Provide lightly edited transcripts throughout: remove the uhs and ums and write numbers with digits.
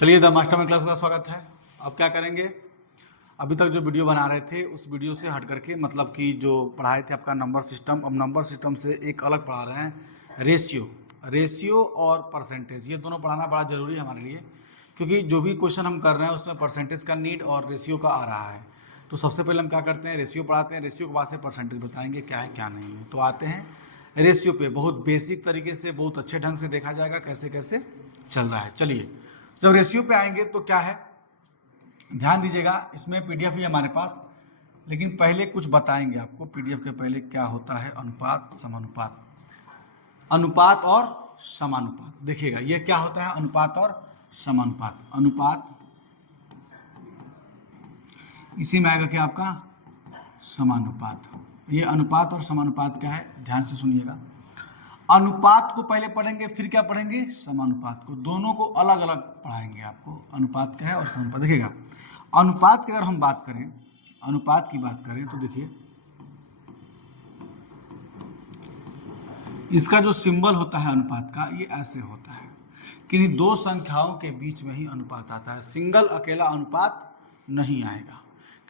चलिए the master में class का स्वागत है। अब क्या करेंगे, अभी तक जो वीडियो बना रहे थे उस वीडियो से हट करके मतलब कि जो पढ़ाए थे आपका नंबर सिस्टम, अब नंबर सिस्टम से एक अलग पढ़ा रहे हैं रेशियो और परसेंटेज। ये दोनों पढ़ाना बड़ा ज़रूरी है हमारे लिए, क्योंकि जो भी क्वेश्चन हम कर रहे हैं उसमें परसेंटेज का नीड और रेशियो का आ रहा है। तो सबसे पहले हम क्या करते हैं, रेशियो पढ़ाते हैं, रेशियो के बाद से परसेंटेज बताएंगे क्या है क्या नहीं है। तो आते हैं रेशियो पे, बहुत बेसिक तरीके से बहुत अच्छे ढंग से देखा जाएगा कैसे कैसे चल रहा है। चलिए जब रेशियो पे आएंगे तो क्या है, ध्यान दीजिएगा, इसमें पीडीएफ ही हमारे पास, लेकिन पहले कुछ बताएंगे आपको। पीडीएफ के पहले क्या होता है, अनुपात समानुपात, अनुपात और समानुपात। देखिएगा ये क्या होता है, अनुपात और समानुपात। अनुपात इसी में आएगा क्या आपका समानुपात। ये अनुपात और समानुपात क्या है, ध्यान से सुनिएगा। अनुपात को पहले पढ़ेंगे, फिर क्या पढ़ेंगे, समानुपात को। दोनों को अलग अलग पढ़ाएंगे आपको, अनुपात क्या है और समानुपात। देखिएगा अनुपात की अगर हम बात करें, अनुपात की बात करें तो देखिए इसका जो सिंबल होता है अनुपात का, ये ऐसे होता है कि दो संख्याओं के बीच में ही अनुपात आता है। सिंगल अकेला अनुपात नहीं आएगा,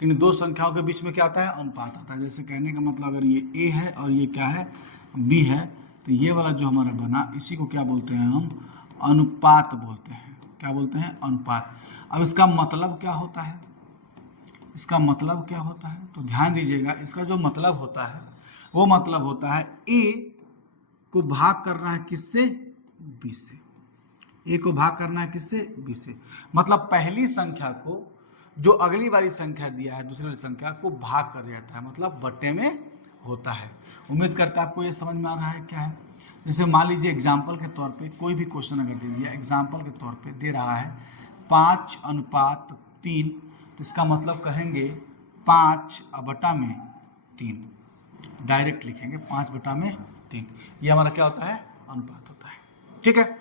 कि दो संख्याओं के बीच में क्या आता है, अनुपात आता है। जैसे कहने का मतलब अगर ये ए है और ये क्या है, बी है, तो ये वाला जो हमारा बना, इसी को क्या बोलते हैं हम, अनुपात बोलते हैं। क्या बोलते हैं, अनुपात। अब इसका मतलब क्या होता है, इसका मतलब क्या होता है, तो ध्यान दीजिएगा, इसका जो मतलब होता है वो मतलब होता है ए को भाग करना है किससे, बी से। ए को भाग करना है किससे, बी से। मतलब पहली संख्या को जो अगली वाली संख्या दिया है दूसरी वाली संख्या को भाग कर जाता है, मतलब बट्टे में होता है। उम्मीद करता है आपको ये समझ में आ रहा है क्या है। जैसे मान लीजिए एग्जाम्पल के तौर पे कोई भी क्वेश्चन अगर दे दिया, एग्जाम्पल के तौर पे दे रहा है 5:3, तो इसका मतलब कहेंगे 5/3, डायरेक्ट लिखेंगे 5/3। ये हमारा क्या होता है, अनुपात होता है। ठीक है,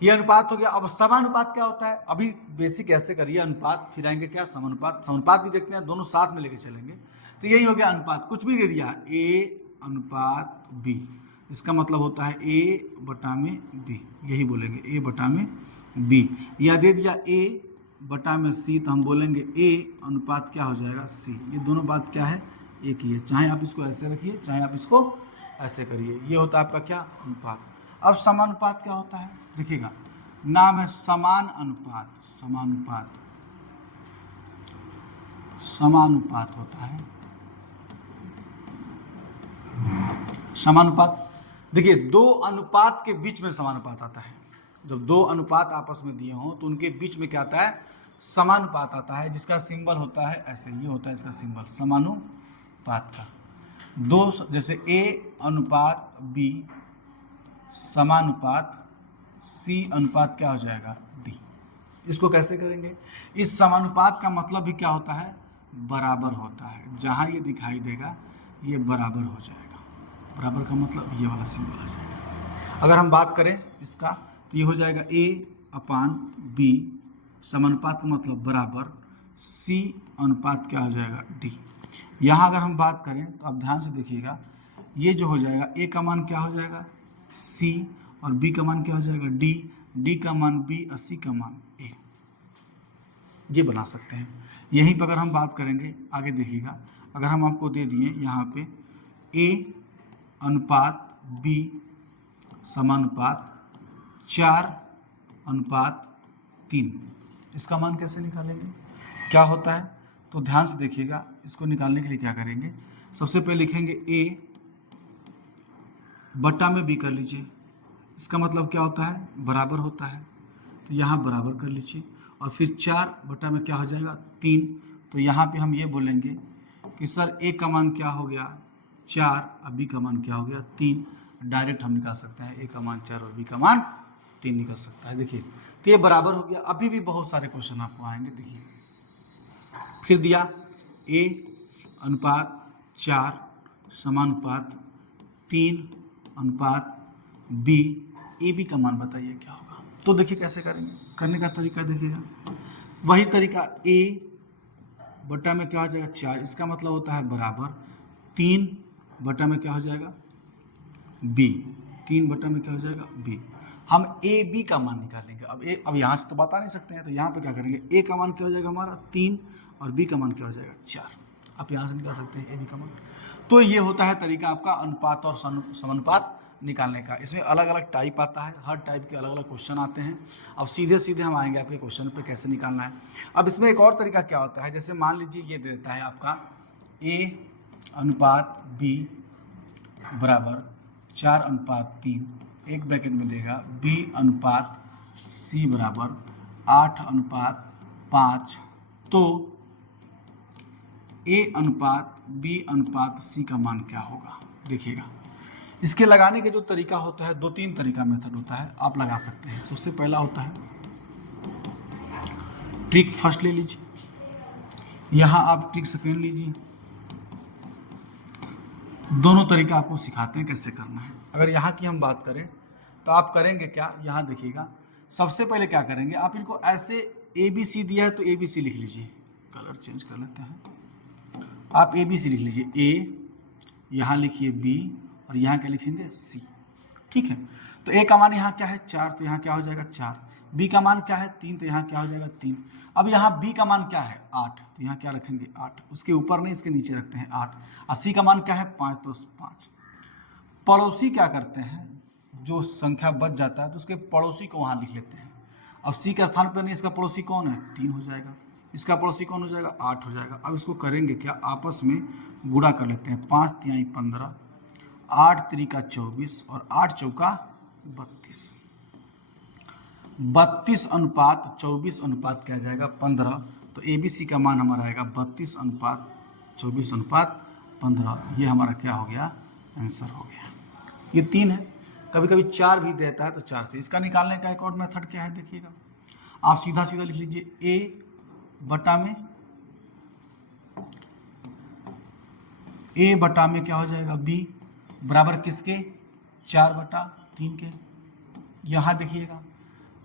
ये अनुपात हो गया। अब समानुपात क्या होता है, अभी बेसिक ऐसे करिए, अनुपात फिर आएंगे क्या, समानुपात। समानुपात भी देखते हैं, दोनों साथ में लेके चलेंगे। तो यही हो गया अनुपात। कुछ भी दे दिया, ए अनुपात बी, इसका मतलब होता है ए बटा में बी, यही बोलेंगे ए बटा में बी। या दे दिया ए बटा में सी, तो हम बोलेंगे ए अनुपात क्या हो जाएगा, सी। ये दोनों बात क्या है, एक ही है। चाहे आप इसको ऐसे रखिए, चाहे आप इसको ऐसे करिए, ये होता है आपका क्या, अनुपात। अब समानुपात क्या होता है, देखिएगा नाम है समान अनुपात। समानुपात, समानुपात होता है समानुपात। देखिए दो अनुपात के बीच में समानुपात आता है। जब दो अनुपात आपस में दिए हों तो उनके बीच में क्या आता है, समानुपात आता है, जिसका सिंबल होता है ऐसे, ये होता है इसका सिंबल समानुपात का। दो, जैसे ए अनुपात बी समानुपात सी अनुपात क्या हो जाएगा, डी। इसको कैसे करेंगे, इस समानुपात का मतलब भी क्या होता है, बराबर होता है। जहां ये दिखाई देगा ये बराबर हो जाएगा। बराबर का मतलब ये वाला सिंबल आ जाएगा। अगर हम बात करें इसका तो ये हो जाएगा A/B, समानुपात का मतलब बराबर, C अनुपात क्या हो जाएगा, D। यहाँ अगर हम बात करें तो आप ध्यान से देखिएगा, ये जो हो जाएगा A का मान क्या हो जाएगा, C, और B का मान क्या हो जाएगा, D, D का मान B और C का मान A। ये बना सकते हैं। यहीं पर अगर हम बात करेंगे, आगे देखिएगा, अगर हम आपको दे दिए यहाँ पे A अनुपात B समानुपात 4:3, इसका मान कैसे निकालेंगे, क्या होता है, तो ध्यान से देखिएगा। इसको निकालने के लिए क्या करेंगे, सबसे पहले लिखेंगे A बटा में B कर लीजिए, इसका मतलब क्या होता है, बराबर होता है, तो यहाँ बराबर कर लीजिए। और फिर 4 बटा में क्या हो जाएगा, 3, तो यहाँ पे हम ये बोलेंगे कि सर A का मान क्या हो गया 4 और B का मान क्या हो गया 3। डायरेक्ट हम निकाल सकते हैं, A का मान 4 और B का मान 3 निकल सकता है। देखिए तो ये बराबर हो गया। अभी भी बहुत सारे क्वेश्चन आपको आएंगे। देखिए फिर दिया A अनुपात 4 समानुपात 3:B, AB का मान बताइए क्या होगा। तो देखिए कैसे करेंगे, करने का तरीका देखिएगा, वही तरीका A बटा में क्या हो जाएगा 4, इसका मतलब होता है बराबर, 3 बटा में क्या हो जाएगा B, 3 बटा में क्या हो जाएगा B। हम ए बी का मान निकालेंगे। अब यहाँ से तो बता नहीं सकते हैं, तो यहाँ पे क्या करेंगे, ए का मान क्या हो जाएगा हमारा 3 और बी का मान क्या हो जाएगा 4। आप यहाँ से निकाल सकते हैं ए बी का मान। तो ये होता है तरीका आपका अनुपात और समानुपात निकालने का। इसमें अलग अलग टाइप आता है, हर टाइप के अलग अलग क्वेश्चन आते हैं। अब सीधे सीधे हम आएंगे आपके क्वेश्चन पे कैसे निकालना है। अब इसमें एक और तरीका क्या होता है, जैसे मान लीजिए ये देता है आपका ए अनुपात बी बराबर 4:3, एक ब्रैकेट में देगा बी अनुपात सी बराबर 8:5। तो ए अनुपात बी अनुपात सी का मान क्या होगा, देखिएगा। इसके लगाने के जो तरीका होता है, 2-3 तरीका मेथड होता है, आप लगा सकते हैं। सबसे पहला होता है ट्रिक फर्स्ट ले लीजिए, यहाँ आप ट्रिक सेकेंड लीजिए। दोनों तरीका आपको सिखाते हैं कैसे करना है। अगर यहाँ की हम बात करें तो आप करेंगे क्या, यहाँ देखिएगा। सबसे पहले क्या करेंगे, आप इनको ऐसे ए बी सी दिया है तो ए बी सी लिख लीजिए। कलर चेंज कर लेते हैं, आप ए बी सी लिख लीजिए। ए यहाँ लिखिए बी और यहाँ क्या लिखेंगे सी, ठीक है। तो ए का मान यहाँ क्या है 4, तो यहाँ क्या हो जाएगा 4। बी का मान क्या है 3, तो यहाँ क्या हो जाएगा 3। अब यहाँ बी का मान क्या है 8, तो यहाँ क्या रखेंगे 8, उसके ऊपर नहीं इसके नीचे रखते हैं 8। और सी का मान क्या है 5, तो 5। पड़ोसी क्या करते हैं, जो संख्या बच जाता है तो उसके पड़ोसी को वहाँ लिख लेते हैं। अब सी के स्थान पर नहीं, इसका पड़ोसी कौन है 3 हो जाएगा, इसका पड़ोसी कौन हो जाएगा 8 हो जाएगा। अब इसको करेंगे क्या, आपस में गुणा कर लेते हैं। 5 तिहाई 15, 8 त्रिका 24 और 8 चौका 32। 32:24 क्या जाएगा 15। तो ए बी सी का मान हमारा आएगा 32:24:15। ये हमारा क्या हो गया, आंसर हो गया। ये 3 है, कभी कभी 4 भी देता है तो 4 से। इसका निकालने का एक और मेथड क्या है, देखिएगा। आप सीधा सीधा लिख लीजिए ए बटा में क्या हो जाएगा बी बराबर किसके 4/3 के। यहाँ देखिएगा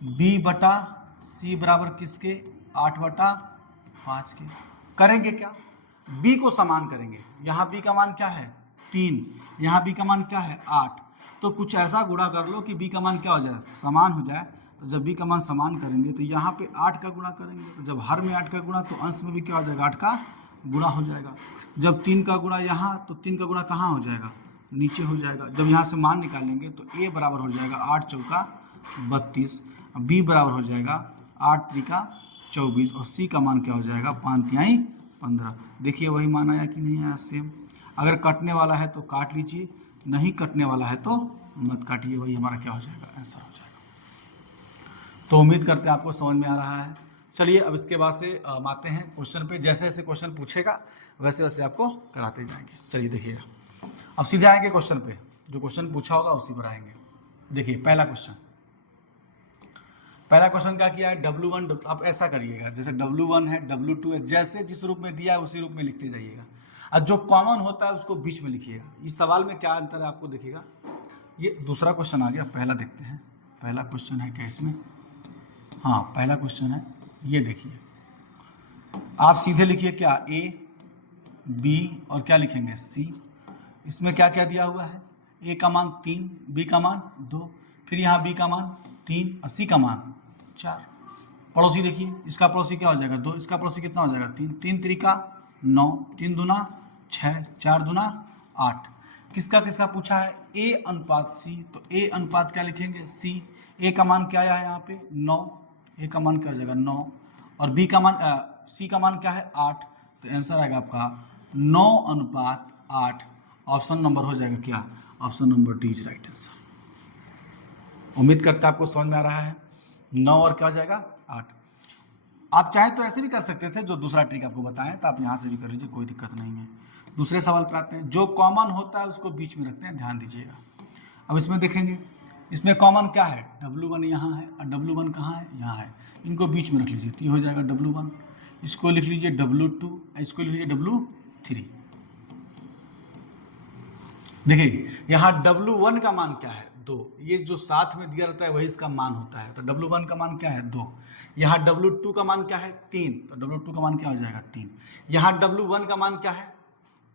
b बटा सी बराबर किसके 8/5 के। करेंगे क्या, b को समान करेंगे। यहाँ b का मान क्या है 3, यहाँ b का मान क्या है 8। तो कुछ ऐसा गुणा कर लो कि b का मान क्या हो जाए समान हो जाए। तो जब b का मान समान करेंगे तो यहाँ पे 8 का गुणा करेंगे, तो जब हर में 8 का गुणा तो अंश में भी क्या हो जाएगा 8 का गुणा हो जाएगा। जब 3 का गुणा यहाँ, तो 3 का गुणा कहाँ हो जाएगा नीचे हो जाएगा। जब यहाँ से मान निकालेंगे तो a बराबर हो जाएगा 8 चौका 32, b बराबर हो जाएगा 8 त्रिका 24 और c का मान क्या हो जाएगा 5 तिहाई 15। देखिए वही मान आया कि नहीं आया, सेम। अगर कटने वाला है तो काट लीजिए, नहीं कटने वाला है तो मत काटिए, वही हमारा क्या हो जाएगा आंसर हो जाएगा। तो उम्मीद करते हैं आपको समझ में आ रहा है। चलिए अब इसके बाद से आते हैं क्वेश्चन पे। जैसे जैसे क्वेश्चन पूछेगा वैसे वैसे आपको कराते जाएंगे। चलिए देखिएगा, अब सीधे आएंगे क्वेश्चन पे, जो क्वेश्चन पूछा होगा उसी पर आएंगे। देखिए पहला क्वेश्चन क्या किया है, W1। आप ऐसा करिएगा जैसे W1 है, W2 है, जैसे जिस रूप में दिया है उसी रूप में लिखते जाइएगा, और जो कॉमन होता है उसको बीच में लिखिएगा। इस सवाल में क्या अंतर है आपको देखिएगा। ये दूसरा क्वेश्चन आ गया, पहला देखते हैं। पहला क्वेश्चन है क्या इसमें, हाँ पहला क्वेश्चन है, ये देखिए। आप सीधे लिखिए क्या A B और क्या लिखेंगे C। इसमें क्या क्या दिया हुआ है, A का मान 3, B का मान 2, फिर यहाँ B का मान 3 और C का मान 4। पड़ोसी देखिए, इसका पड़ोसी क्या हो जाएगा 2, इसका पड़ोसी कितना हो जाएगा 3, 3 त्रिका 9, 3 दूना 6, 4 दूना 8। किसका किसका पूछा है A अनुपात C, तो A अनुपात क्या लिखेंगे C। A का मान क्या आया है यहाँ पे 9, A का मान क्या हो जाएगा 9 और B का मान C का मान क्या है 8। तो आंसर आएगा आपका 9:8। ऑप्शन नंबर हो जाएगा क्या, option number D is right answer. उम्मीद करता है आपको समझ में आ रहा है। 9 और क्या हो जाएगा 8। आप चाहें तो ऐसे भी कर सकते थे, जो दूसरा ट्रिक आपको बताएं, तो आप यहाँ से भी कर लीजिए, कोई दिक्कत नहीं है। दूसरे सवाल पे आते हैं। जो कॉमन होता है उसको बीच में रखते हैं, ध्यान दीजिएगा। अब इसमें देखेंगे, इसमें कॉमन क्या है W1 यहाँ है और W1 कहाँ है यहाँ है, इनको बीच में रख लीजिए, तो ये हो जाएगा W1। इसको लिख लीजिए W2, इसको लिख लीजिए W3। देखिए यहाँ W1 का मान क्या है 2, ये जो साथ में दिया रहता है वही इसका मान होता है। तो W1 का मान क्या है 2। यहाँ W2 का मान क्या है 3, तो W2 का मान क्या हो जाएगा 3। यहाँ W1 का मान क्या है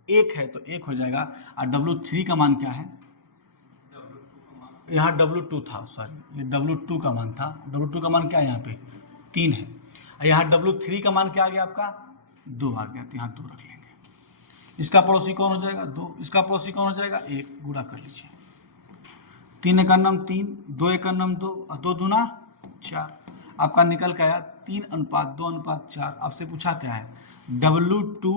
1 है, तो 1 हो जाएगा। और W3 का मान क्या है यहाँ W2 था, सॉरी ये W2 का मान था। W2 का मान क्या है यहाँ पे 3 है। यहाँ W3 का मान क्या आ गया आपका 2 आ गया, तो यहाँ 2 रख लेंगे। इसका पड़ोसी कौन हो जाएगा 2, इसका पड़ोसी कौन हो जाएगा 1, गुणा कर लीजिए। 3 एक अन्नम 3, 2 एक अन्नम 2 और 2 दूना 4, आपका निकल के आया 3:2:4। आपसे पूछा क्या है W2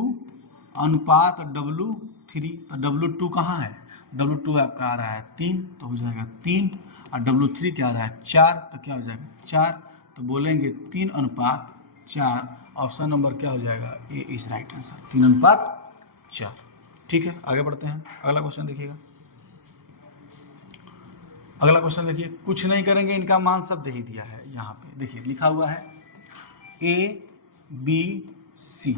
अनुपात W3, तो W2 कहाँ है, W2 आपका आ रहा है 3, तो हो जाएगा 3, और W3 क्या आ रहा है 4, तो क्या हो जाएगा 4, तो बोलेंगे 3:4। ऑप्शन नंबर क्या हो जाएगा ए इज राइट आंसर, 3:4। ठीक है, आगे बढ़ते हैं। अगला क्वेश्चन देखिएगा। अगला क्वेश्चन देखिए, कुछ नहीं करेंगे, इनका मान सब दे ही दिया है। यहाँ पे देखिए लिखा हुआ है ए बी सी।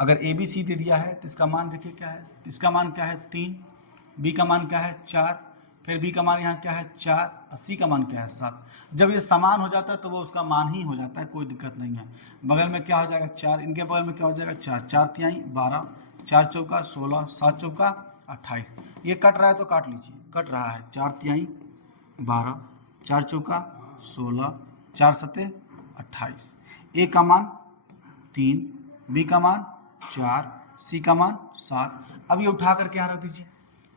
अगर ए बी सी दे दिया है तो इसका मान देखिए क्या है, इसका मान क्या है 3, बी का मान क्या है 4, फिर बी का मान यहाँ क्या है 4, और सी का मान क्या है 7। जब ये समान हो जाता है तो वो उसका मान ही हो जाता है, कोई दिक्कत नहीं है। बगल में क्या हो जाएगा 4, इनके बगल में क्या हो जाएगा 4, 4 तिहाई 12, 4 चौका 16, 7 चौका 28। ये कट रहा है तो काट लीजिए, कट रहा है 4 तिहाई 12, 4 चौका 16, 4 सते 28। ए का मान 3, बी का मान 4, सी का मान 7। अब ये उठा करके यहाँ रख दीजिए,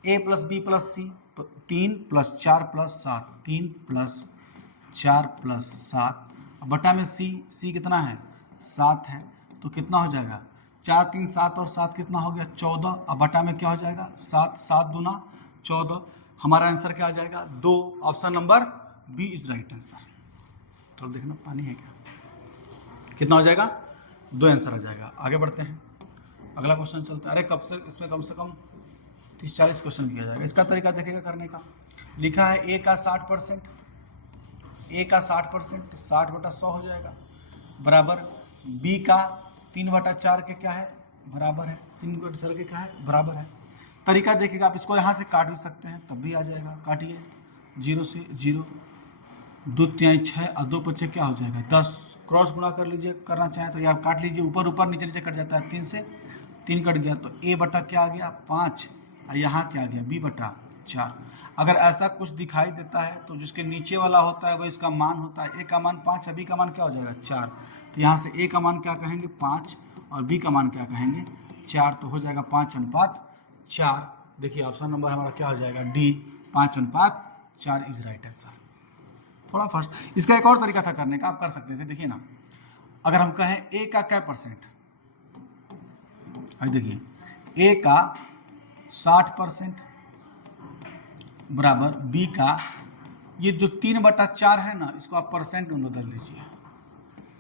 ए प्लस बी प्लस सी, तो 3 + 4 + 7, 3 + 4 + 7, बटा में सी कितना है 7 है, तो कितना हो जाएगा 4 3 7 और 7 कितना हो गया 14, अब बटा में क्या हो जाएगा 7, 7 दूना 14। हमारा आंसर क्या आ जाएगा 2। Option number B is right answer. थोड़ा देखना पानी है क्या, कितना हो जाएगा 2 आंसर आ जाएगा। आगे बढ़ते हैं, अगला क्वेश्चन चलता है। अरे कब से इसमें कम से कम 30-40 क्वेश्चन किया जाएगा। इसका तरीका देखिएगा करने का। लिखा है ए का 60%, ए का 60% 60/100 हो जाएगा, बराबर बी का 3/4 के क्या है बराबर है, 3/4 के क्या है बराबर है। तरीका देखिएगा, आप इसको यहाँ से काट भी सकते हैं तब भी आ जाएगा। काटिए 0 से 0, 2 तिहाई 6 और 2 पचे क्या हो जाएगा 10। क्रॉस गुणा कर लीजिए, करना चाहें तो या काट लीजिए, ऊपर ऊपर नीचे नीचे कट जाता है, 3 से 3 कट गया, तो ए बटा क्या आ गया 5, और यहाँ क्या आ गया b/4। अगर ऐसा कुछ दिखाई देता है तो जिसके नीचे वाला होता है वो इसका मान होता है। ए का मान 5 है, बी का मान क्या हो जाएगा 4, तो यहाँ से ए का मान क्या कहेंगे 5 और बी का मान क्या कहेंगे 4, तो हो जाएगा 5:4। देखिए ऑप्शन नंबर हमारा क्या हो जाएगा डी, 5:4 इज राइट आंसर। थोड़ा फास्ट। इसका एक और तरीका था करने का, आप कर सकते थे। देखिए ना, अगर हम कहें ए का क्या %, देखिए ए का 60% बराबर बी का, ये जो 3/4 है ना, इसको आप परसेंट में बदल लीजिए।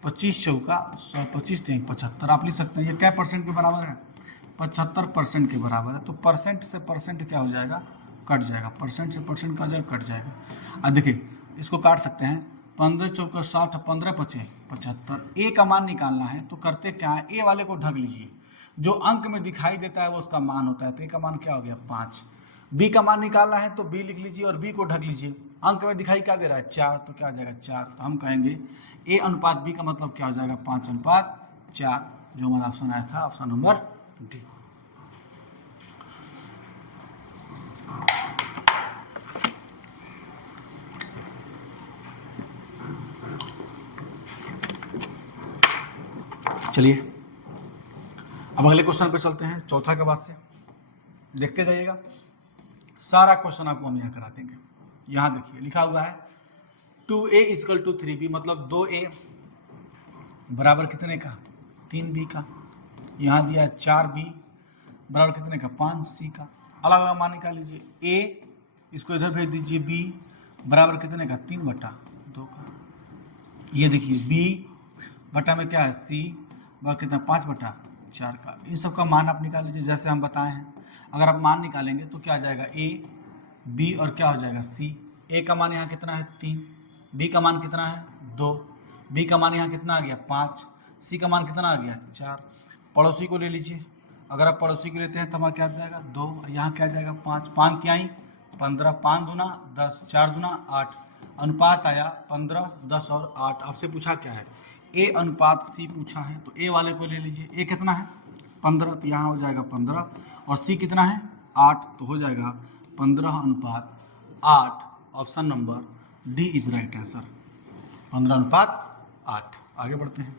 25 चौका 100, 25 3 75, आप लिख सकते हैं। ये क्या % के बराबर है 75% के बराबर है, तो परसेंट से परसेंट क्या हो जाएगा कट जाएगा, परसेंट से परसेंट का जाएगा कट जाएगा। अब देखिए इसको काट सकते हैं, 15 चौका 60, 15 पचे 75। ए का मान निकालना है तो करते क्या है, ए वाले को ढक लीजिए, जो अंक में दिखाई देता है वो उसका मान होता है। तो ए का मान क्या हो गया 5। बी का मान निकालना है तो बी लिख लीजिए और बी को ढक लीजिए, अंक में दिखाई क्या दे रहा है 4, तो क्या आ जाएगा 4। तो हम कहेंगे ए अनुपात बी का मतलब क्या हो जाएगा 5:4, जो हमारा ऑप्शन आया था ऑप्शन नंबर डी। चलिए अब अगले क्वेश्चन पे चलते हैं, चौथा के बाद से देखते जाइएगा, सारा क्वेश्चन आपको हम यहाँ करा देंगे। यहाँ देखिए लिखा हुआ है 2a = 3b, मतलब 2a बराबर कितने का 3b का। यहाँ दिया 4b बराबर कितने का 5c का। अलग अलग मान निकाल लीजिए। a इसको इधर भेज दीजिए, b बराबर कितने का 3/2 का। ये देखिए b बटा में क्या है c बराबर कितना 5/4 का। इन सब का मान आप निकाल लीजिए जैसे हम बताए हैं। अगर आप मान निकालेंगे तो क्या आ जाएगा a b और क्या हो जाएगा c। a का मान यहाँ कितना है 3, b का मान कितना है 2, b का मान यहाँ कितना आ गया 5, c का मान कितना आ गया 4। पड़ोसी को ले लीजिए, अगर आप पड़ोसी को लेते हैं तो हमारा क्या आ जाएगा 2, यहाँ क्या आ जाएगा 5, 5 तिहाई 15, 5 दूना 10, 4 दूना 8, अनुपात आया 15, 10 और 8। आपसे पूछा क्या है a अनुपात c पूछा है, तो a वाले को ले लीजिए। a कितना है 15, तो यहाँ हो जाएगा 15, और c कितना है 8, तो हो जाएगा 15:8 option number D is right answer, 15:8। आगे बढ़ते हैं।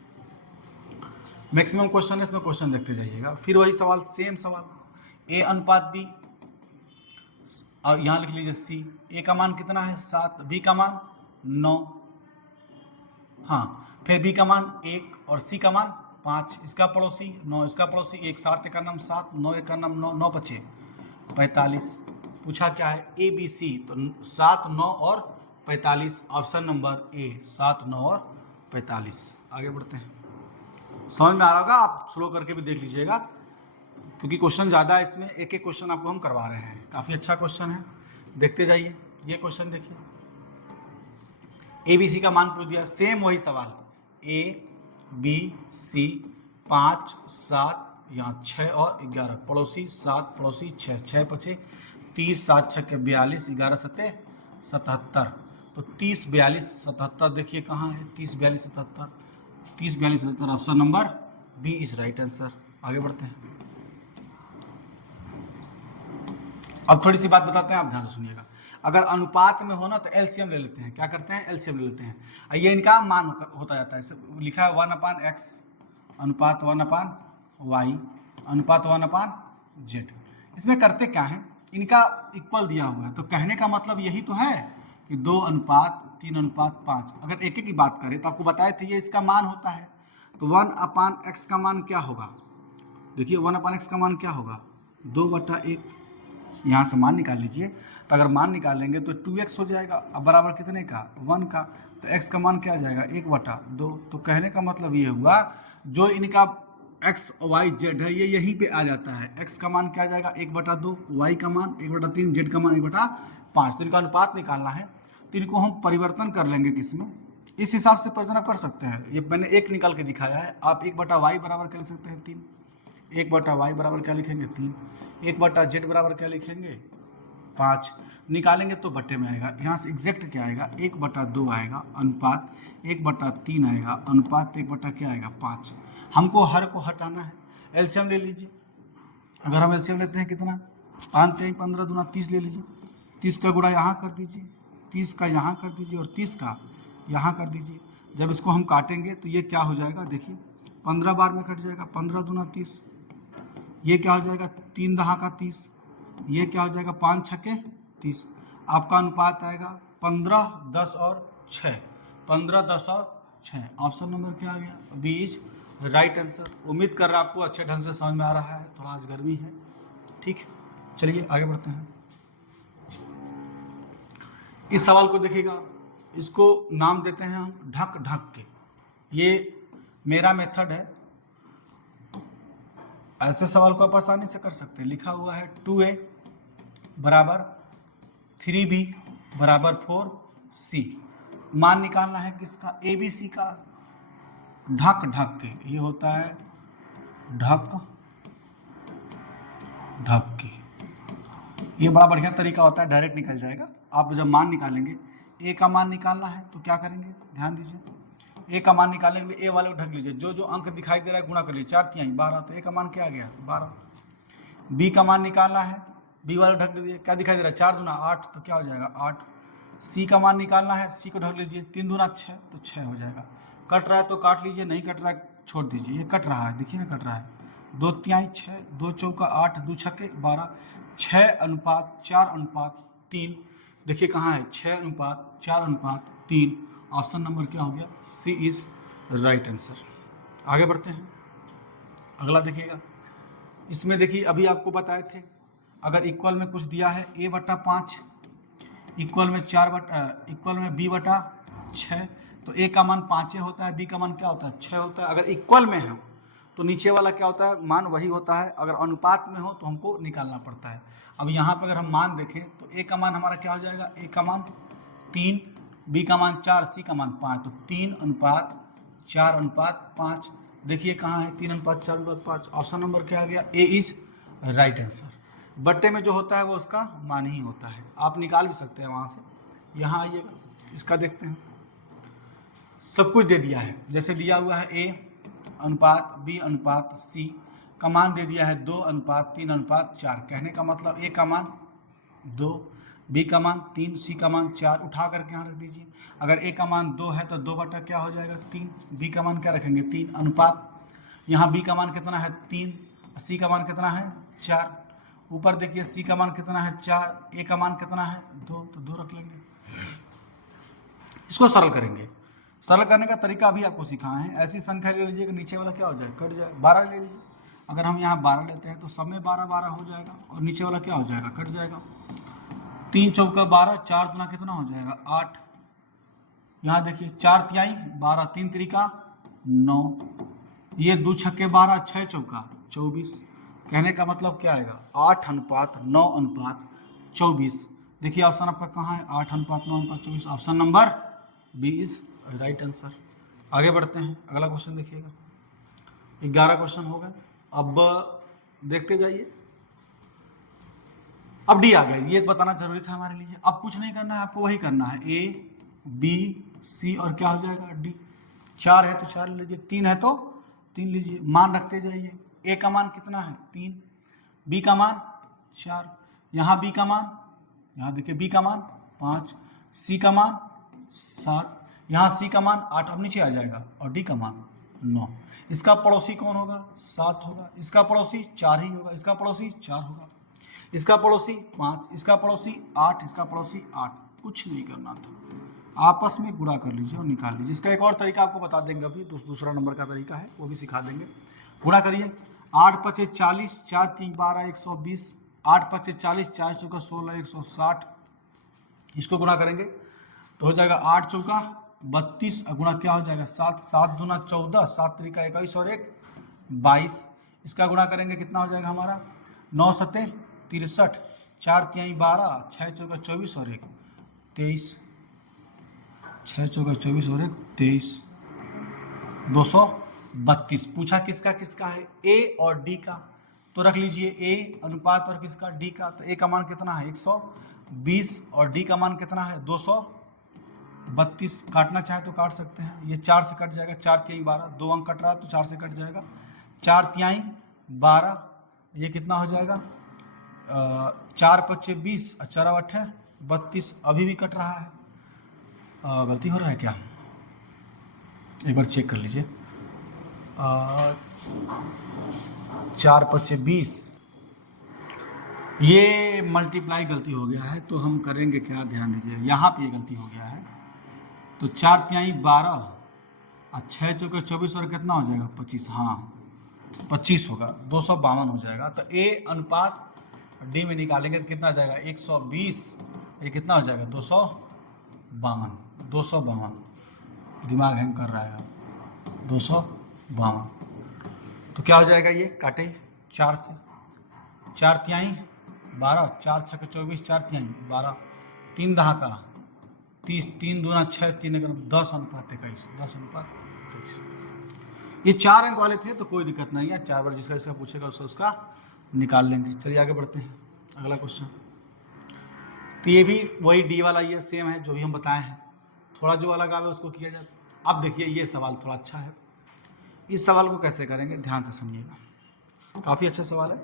मैक्सिमम क्वेश्चन है, इसमें क्वेश्चन देखते जाइएगा। फिर वही सवाल, सेम सवाल, A/B, और यहाँ लिख लीजिए C। A का मान कितना है 7, B का मान 9, हाँ, फिर B का मान 1 और C का मान 5, इसका पड़ोसी 9, इसका पड़ोसी 1, 7 का नाम 7, 9 का नाम 9, 9 × 5 = 45। पूछा क्या है ABC, तो 7, 9 और 45, ऑप्शन नंबर ए 7, 9 और 45। आगे बढ़ते हैं। समझ में आ रहा होगा, आप स्लो करके भी देख लीजिएगा क्योंकि क्वेश्चन ज़्यादा है इसमें, एक एक क्वेश्चन आपको हम करवा रहे हैं। काफ़ी अच्छा क्वेश्चन है, देखते जाइए। ये क्वेश्चन देखिए, ABC का मान पूछ दिया, सेम वही सवाल, ABC 5, 7, यहाँ 6 और 11, पड़ोसी 7, पड़ोसी 6, 6 × 5 = 30, 7 × 6 = 42, 11 × 7 = 77। तो 30, 42, 77 देखिए कहाँ है, 30, 42, 77, 30, 42, 77, option number B is right answer. आगे बढ़ते हैं। अब थोड़ी सी बात बताते हैं, आप ध्यान से सुनिएगा। अगर अनुपात में हो ना तो एलसीएम ले लेते हैं। क्या करते हैं, एलसीएम ले लेते हैं। ये इनका मान होता जाता है, लिखा है 1/x अनुपात 1/y अनुपात 1/z। इसमें करते क्या है, इनका इक्वल दिया हुआ है, तो कहने का मतलब यही तो है कि 2:3:5। अगर एक एक की बात करें तो आपको बताए थे ये इसका मान होता है, तो 1/x का मान क्या होगा, देखिए 1/x का मान क्या होगा, 2/1। यहाँ से मान निकाल लीजिए, तो अगर मान निकालेंगे तो 2x हो जाएगा, अब बराबर कितने का, 1 का, तो x का मान क्या आ जाएगा, 1/2। तो कहने का मतलब ये हुआ जो इनका x, y, z है ये यहीं पे आ जाता है। x का मान क्या आ जाएगा 1/2, y का मान 1/3, z का मान 1/5। तो इनका अनुपात निकालना है, तो इनको हम परिवर्तन कर लेंगे किसमें, इस हिसाब से परिवर्तन कर सकते हैं। ये मैंने 1 निकाल के दिखाया है, आप 1/y बराबर क्या लिख सकते हैं 3, 1/y बराबर क्या लिखेंगे 3, 1/z बराबर क्या लिखेंगे 5। निकालेंगे तो बट्टे में आएगा, यहाँ से एग्जैक्ट क्या आएगा 1/2 आएगा, अनुपात 1/3 आएगा, अनुपात 1 क्या आएगा 5। हमको हर को हटाना है, एलसीएम ले लीजिए। अगर हम एलसीएम लेते हैं कितना, 5 × 15 × 30 ले लीजिए, 30 का गुणा यहाँ कर दीजिए, 30 का यहाँ कर दीजिए और 30 का यहाँ कर दीजिए। जब इसको हम काटेंगे तो ये क्या हो जाएगा, देखिए 15 बार में कट जाएगा, 15 × 30, ये क्या हो जाएगा 3 × 30, ये क्या हो जाएगा 5 × 6 = 30। आपका अनुपात आएगा 15, 10 और 6, 15, 10 और 6। ऑप्शन नंबर क्या आ गया, बी इज राइट आंसर। उम्मीद कर रहा आपको अच्छे ढंग से समझ में आ रहा है, थोड़ा आज गर्मी है, ठीक। चलिए आगे बढ़ते हैं। इस सवाल को देखिएगा, इसको नाम देते हैं हम ढक ढक के। ये मेरा मेथड है, ऐसे सवाल को आप आसानी से कर सकते हैं। लिखा हुआ है 2a = 3b = 4c। मान निकालना है किसका, ABC का, ढक ढक के। ये होता है ढक ढक के, ये बड़ा बढ़िया तरीका होता है, डायरेक्ट निकल जाएगा। आप जब मान निकालेंगे, a का मान निकालना है तो क्या करेंगे, ध्यान दीजिए। a का मान निकालने के लिए a वाले को ढक लीजिए, जो जो अंक दिखाई दे रहा है गुणा कर लीजिए, 4 × 3 = 12, तो a का मान क्या आ गया 12। b का मान निकालना है, b वाले ढक लीजिए, क्या दिखाई दे रहा है 4 × 8, तो क्या हो जाएगा 8। c का मान निकालना है, c को ढक लीजिए, 3 × 6, तो 6 हो जाएगा। कट रहा है तो काट लीजिए, नहीं कट रहा है छोड़ दीजिए। ये कट रहा है, देखिए ना कट रहा है, 2 × 3 = 6, 2 × 4 = 8, 2 × 6 = 12, 6:4:3। देखिए कहाँ है 6:4:3। ऑप्शन नंबर क्या हो गया, सी इज राइट आंसर। आगे बढ़ते हैं, अगला देखिएगा। इसमें देखिए अभी आपको बताए थे, अगर इक्वल में कुछ दिया है a/5, इक्वल में b/6, तो a का मान 5 होता है, b का मान क्या होता है 6 होता है। अगर इक्वल में है तो नीचे वाला क्या होता है, मान वही होता है। अगर अनुपात में हो तो हमको निकालना पड़ता है। अब यहाँ पर अगर हम मान देखें तो a का मान हमारा क्या हो जाएगा, a का मान 3, b का मान 4, c का मान 5, तो 3:4:5। देखिए कहाँ है 3:4:5। ऑप्शन नंबर क्या आ गया, ए इज राइट आंसर। बट्टे में जो होता है वो उसका मान ही होता है, आप निकाल भी सकते हैं वहाँ से। यहाँ आइएगा, इसका देखते हैं। सब कुछ दे दिया है, जैसे दिया हुआ है A/B/C का मान दे दिया है 2:3:4। कहने का मतलब a का मान 2, बी का मान 3, सी का मान 4, उठा करके यहाँ रख दीजिए। अगर ए का मान 2 है तो 2 बटा क्या हो जाएगा 3, बी का मान क्या रखेंगे 3, अनुपात यहाँ बी का मान कितना है 3, सी का मान कितना है 4, ऊपर देखिए सी का मान कितना है 4, ए का मान कितना है 2, तो 2 रख लेंगे। इसको सरल करेंगे। सरल करने का तरीका अभी आपको सिखाए हैं। ऐसी संख्या ले लीजिए कि नीचे वाला क्या हो जाए कट जाए। 12 ले लीजिए, अगर हम यहाँ 12 लेते हैं तो सब में 12 12 हो जाएगा और नीचे वाला क्या हो जाएगा कट जाएगा। 3 चौका 12, 4 गुना कितना हो जाएगा 8। यहाँ देखिए 4 तिहाई 12, 3 त्रिका 9, ये 2 छक्के 12, 6 चौका 24। कहने का मतलब क्या आएगा 8:9:24। देखिए ऑप्शन आपका कहाँ है 8:9:24, option number B is right answer. आगे बढ़ते हैं, अगला क्वेश्चन देखिएगा। 11 क्वेश्चन हो गए, अब देखते जाइए। अब डी आ गया, ये बताना जरूरी था हमारे लिए। अब कुछ नहीं करना है, आपको वही करना है ए बी सी और क्या हो जाएगा डी। 4 है तो 4 लीजिए, 3 है तो 3 लीजिए, मान रखते जाइए। ए का मान कितना है 3, बी का मान 4, यहाँ बी का मान, यहाँ देखिए बी का मान 5, सी का मान 7, यहाँ सी का मान 8, अब नीचे आ जाएगा, और डी का मान 9। इसका पड़ोसी कौन होगा 7 होगा, इसका पड़ोसी 4 ही होगा, इसका पड़ोसी 4 होगा, इसका पड़ोसी 5, इसका पड़ोसी 8, इसका पड़ोसी 8। कुछ नहीं करना था, आपस में गुणा कर लीजिए और निकाल लीजिए। इसका एक और तरीका आपको बता देंगे अभी, दूसरा नंबर का तरीका है, वो भी सिखा देंगे। गुणा करिए, 8 × 5 = 40, 4 × 3 = 12, 120, 8 × 5 = 40, 4 × 4 = 16, 160। इसको गुणा करेंगे तो हो जाएगा 8 चौका 32, गुणा क्या हो जाएगा 7, 7 दूना 14, 7 त्रिका 21 और 1 22। इसका गुणा करेंगे कितना हो जाएगा हमारा 9 × 7 = 63, 4 तिहाई 12, 6 चौका 24 और 1 23, 6 चौका 24 और 1 23, 232। पूछा किसका किसका है ए और डी का, तो रख लीजिए ए अनुपात और किसका डी का। तो ए का मान कितना है 120 और डी का मान कितना है 232। काटना चाहे तो काट सकते हैं, ये 4 से कट जाएगा, 4 तिहाई 12, 2 अंक कट रहा है तो 4 से कट जाएगा, 4 तिहाई 12, ये कितना हो जाएगा 4 × 5 = 20 और 4 × 8 = 32। अभी भी कट रहा है, गलती हो रहा है क्या, एक बार चेक कर लीजिए। 4 × 5 = 20, ये मल्टीप्लाई गलती हो गया है, तो हम करेंगे क्या, ध्यान दीजिए, यहाँ पे ये गलती हो गया है। तो 4 तिहाई 12 और 6 चौके 24 और कितना हो जाएगा 25, हाँ 25 होगा, 252 हो जाएगा। तो ए अनुपात डी में निकालेंगे तो कितना आ जाएगा 120, ये कितना हो जाएगा 252। दिमाग हैंग कर रहा है, 252। तो क्या हो जाएगा, ये काटे 4 से, 4 तिहाई 12, 4 × 6 = 24, 4 तिहाई 12, 3 दहाका 30, 3 दूना 6, 3 × 10:21, 10:21। ये 4 अंक वाले थे तो कोई दिक्कत नहीं है, 4 बार जिसका इसका पूछेगा उसका निकाल लेंगे। चलिए आगे बढ़ते हैं, अगला क्वेश्चन। तो ये भी वही डी वाला ये सेम है जो भी हम बताए हैं, थोड़ा जो अलग आवे उसको किया जाए। अब देखिए ये सवाल थोड़ा अच्छा है, इस सवाल को कैसे करेंगे ध्यान से सुनिएगा, काफ़ी अच्छा सवाल है।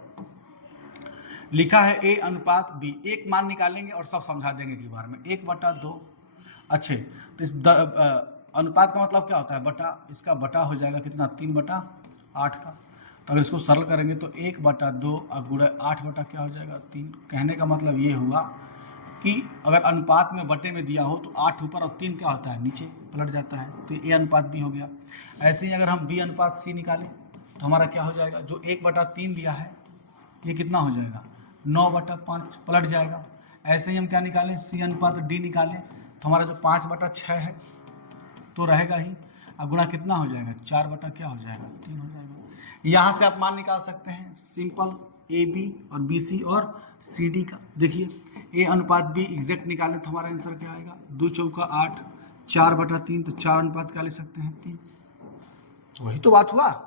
लिखा है ए अनुपात बी, एक मान निकालेंगे और सब समझा देंगे एक बार में, 1/2। अच्छे, तो इस अनुपात का मतलब क्या होता है बटा, इसका बटा हो जाएगा कितना 3/8 का। तो अगर इसको सरल करेंगे तो 1/2 और गुणा 8 बटा क्या हो जाएगा 3। कहने का मतलब ये हुआ कि अगर अनुपात में बटे में दिया हो तो 8 ऊपर और 3 क्या होता है नीचे पलट जाता है, तो ए अनुपात बी हो गया। ऐसे ही अगर हम बी अनुपात सी निकालें तो हमारा क्या हो जाएगा, जो 1/3 दिया है ये कितना हो जाएगा 9/5 पलट जाएगा। ऐसे ही हम क्या निकालें सी अनुपात डी निकालें तो हमारा जो 5/6 है तो रहेगा ही, और गुणा कितना हो जाएगा 4 क्या हो जाएगा 3 हो जाएगा। यहाँ से आप मान निकाल सकते हैं सिंपल ए बी और बी सी और सी डी का। देखिए ए अनुपात बी एग्जैक्ट निकालें तो हमारा आंसर क्या आएगा 2 चौका 8, 4/3, तो 4 अनुपात क्या ले सकते हैं 3, वही तो बात हुआ।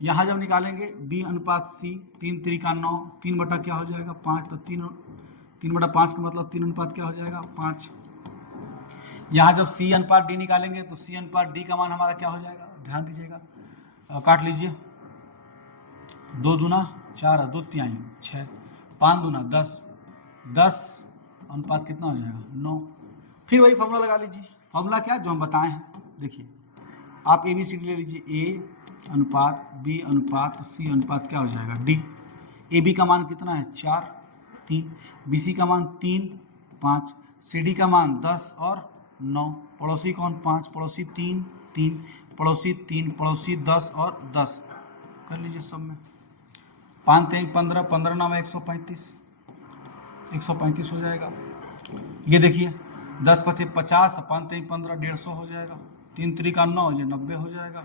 यहाँ जब निकालेंगे बी अनुपात सी, 3 त्रिका 9, 3 बटा क्या हो जाएगा 5, तो 3/5 का मतलब 3 अनुपात क्या हो जाएगा 5। यहाँ जब सी अनुपात डी निकालेंगे तो सी अनुपात डी का मान हमारा क्या हो जाएगा, ध्यान दीजिएगा, काट लीजिए, 2 दूना 4, 2 तिहाई 6, 5 दूना 10, 10 अनुपात कितना हो जाएगा 9। फिर वही फॉर्मूला लगा लीजिए। फॉर्मूला क्या जो हम बताए हैं, देखिए आप ए बी सी डी ले लीजिए, ए अनुपात बी अनुपात सी अनुपात क्या हो जाएगा डी। ए बी का मान कितना है 4 3, बी सी का मान 3 5, सी डी का मान 10 और 9, पड़ोसी कौन 5, पड़ोसी 3 3, पड़ोसी 3, पड़ोसी 10 और 10 कर लीजिए सब में। 5 3 15, 15 9 135, 135 हो जाएगा। ये देखिए 10 25 50, 5 3 15 150 हो जाएगा। 3 3 का 9, ये 90 हो जाएगा।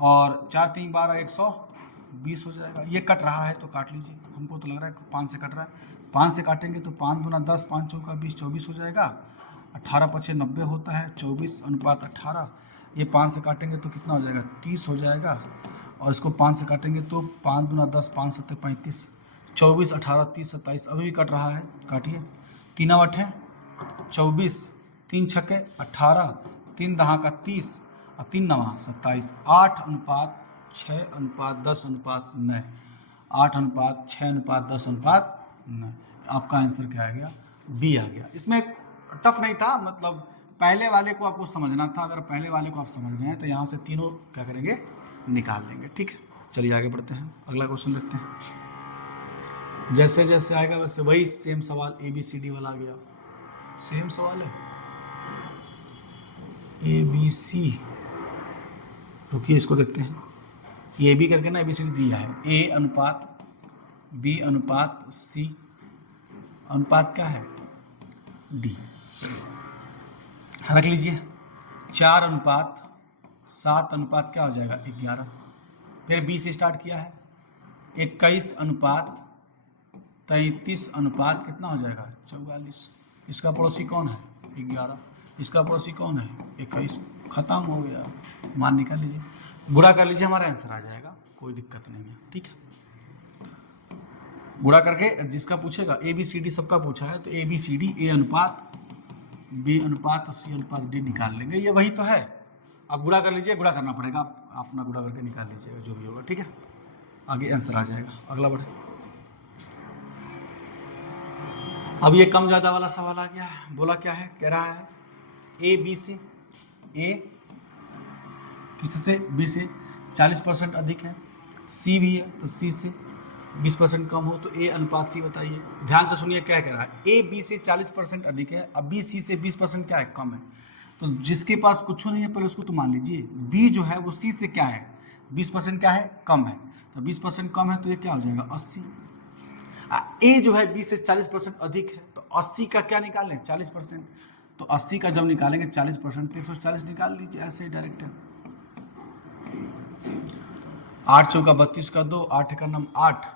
और 4 3 12 120 हो जाएगा। ये कट रहा है तो काट लीजिए, हमको तो लग रहा है 5 से कट रहा है। 5 से काटेंगे तो 5 दूना 10, 5 चौका 20, 24 हो जाएगा। 18 पचे 90 होता है, 24 अनुपात 18। ये 5 से काटेंगे तो कितना हो जाएगा 30 हो जाएगा। और इसको 5 से काटेंगे तो 5 दूना 10, 5 7 35, 24 18 30 27, अभी भी कट रहा है, काटिए। 3 8 24, 3 छक्के 18, 3 दहा का 30 और 3 9 27। 8 अनुपात 6 अनुपात 10 अनुपात 9, 8 अनुपात 6 अनुपात 10 अनुपात 9। आपका आंसर क्या आ गया, बी आ गया। इसमें टफ नहीं था, मतलब पहले वाले को आपको समझना था। अगर पहले वाले को आप समझ गए हैं तो यहाँ से तीनों क्या करेंगे, निकाल लेंगे। ठीक है, चलिए आगे बढ़ते हैं, अगला क्वेश्चन देखते हैं। जैसे जैसे आएगा वैसे वही सेम सवाल ए बी सी डी वाला आ गया। सेम सवाल है ए बी सी, रुकिए इसको देखते हैं। ए बी करके ना ए बी सी डी दिया है। ए अनुपात बी अनुपात सी अनुपात क्या है डी। रख लीजिए 4 अनुपात 7 अनुपात क्या हो जाएगा 11। फिर बी से स्टार्ट किया है 21 अनुपात 33 अनुपात कितना हो जाएगा 44। इसका पड़ोसी कौन है 11, इसका पड़ोसी कौन है 21। खत्म हो गया, मान निकाल लीजिए, गुणा कर लीजिए, हमारा आंसर आ जाएगा, कोई दिक्कत नहीं है। ठीक है, गुणा करके जिसका पूछेगा ए बी सी डी सबका पूछा है तो A B C D A अनुपात बी अनुपात सी अनुपात डी निकाल लेंगे। ये वही तो है, अब गुणा कर लीजिए, गुणा करना पड़ेगा, आप अपना गुणा करके निकाल लीजिएगा जो भी होगा। ठीक है, आगे आंसर आ जाएगा। अगला बढ़े। अब ये कम ज़्यादा वाला सवाल आ गया है। बोला क्या है, कह रहा है ए बी से, ए किससे बी से 40% अधिक है, सी भी है तो सी से 20% कम हो तो ए अनुपात सी बताइए। ध्यान से सुनिए क्या कह रहा है, ए बी से 40% अधिक है, अब बी सी से 20% क्या है कम है। तो जिसके पास कुछ नहीं है पहले उसको तो मान लीजिए। बी जो है वो सी से क्या है 20% क्या है कम है, तो 20% कम है तो ये क्या हो जाएगा 80। ए जो है बी से 40% अधिक है तो 80 का क्या निकालें 40%, तो 80 का जब निकालेंगे 40% तो 140 निकाल लीजिए, ऐसे ही डायरेक्ट है। 8 चौका 32 का 2, 8 का नम 8,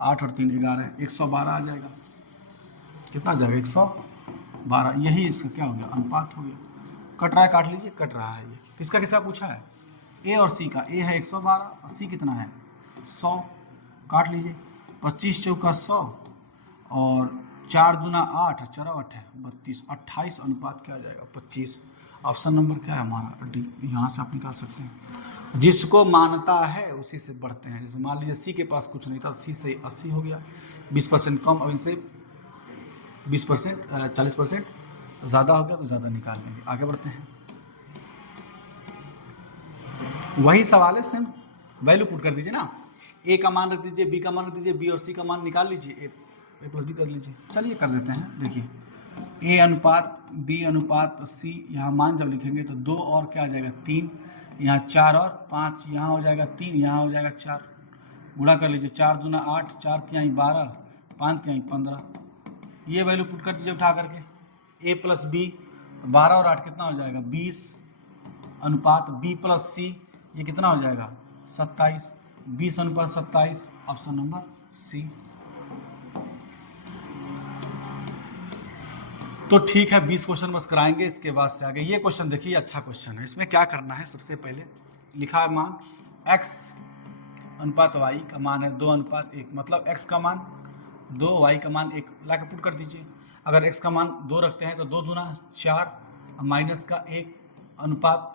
8 और 3 11, 112 आ जाएगा। कितना आ जाएगा 112। यही इसका क्या हो गया अनुपात हो गया। कट रहा है काट लीजिए, कट रहा है। ये किसका किसका पूछा है ए और सी का। ए है 112 और सी कितना है 100, काट लीजिए। 25 चौका 100 और 4 दूना 8, 4 8 है 32, 28 अनुपात क्या आ जाएगा 25। ऑप्शन नंबर क्या है हमारा डी। यहाँ से आप निकाल सकते हैं, जिसको मानता है उसी से बढ़ते हैं। जैसे मान लीजिए सी के पास कुछ नहीं था, सी से 80 हो गया, 20% कम, अब इनसे 20% 40% ज़्यादा हो गया तो ज़्यादा निकाल लेंगे। आगे बढ़ते हैं, वही सवाल है, सेम वैल्यू पुट कर दीजिए ना। ए का मान रख दीजिए, बी का मान रख दीजिए, बी और सी का मान निकाल लीजिए, ए प्लस बी कर लीजिए। चलिए कर देते हैं। देखिए ए अनुपात बी अनुपात सी, यहाँ मान जब लिखेंगे तो 2 और क्या आ जाएगा 3, यहाँ 4 और 5, यहाँ हो जाएगा 3, यहाँ हो जाएगा 4। गुणा कर लीजिए, 4 दूना 8, 4 तिहाई 12, 5 तिहाई 15। ये वैल्यू पुट कर दीजिए उठा करके, ए प्लस बी, 12 और 8 कितना हो जाएगा 20 अनुपात बी प्लस सी, ये कितना हो जाएगा 27, 20 अनुपात 27, ऑप्शन नंबर सी। तो ठीक है, 20 क्वेश्चन बस कराएंगे, इसके बाद से आगे ये क्वेश्चन देखिए, अच्छा क्वेश्चन है। इसमें क्या करना है, सबसे पहले लिखा है मान x अनुपात y का मान है 2 अनुपात 1, मतलब x का मान 2, y का मान 1, ला के पुट कर दीजिए। अगर x का मान 2 रखते हैं तो 2 दूना 4 माइनस का 1 अनुपात,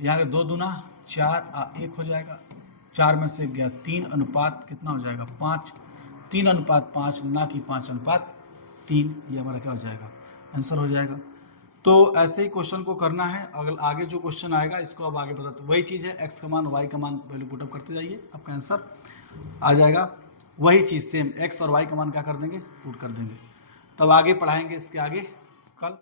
यहाँ के 2 दूना 4 1 हो जाएगा, 4 में से गया 3 अनुपात कितना हो जाएगा 5, 3 अनुपात 5 ना कि 5 अनुपात 3, ये हमारा क्या हो जाएगा, आंसर हो जाएगा। तो ऐसे ही क्वेश्चन को करना है। अगर आगे जो क्वेश्चन आएगा इसको अब आगे बता, तो वही चीज़ है, x का मान y का मान वैल्यू पुटअप करते जाइए, आपका आंसर आ जाएगा। वही चीज़ सेम x और y का मान क्या कर देंगे, पुट कर देंगे। तब आगे पढ़ाएंगे इसके आगे।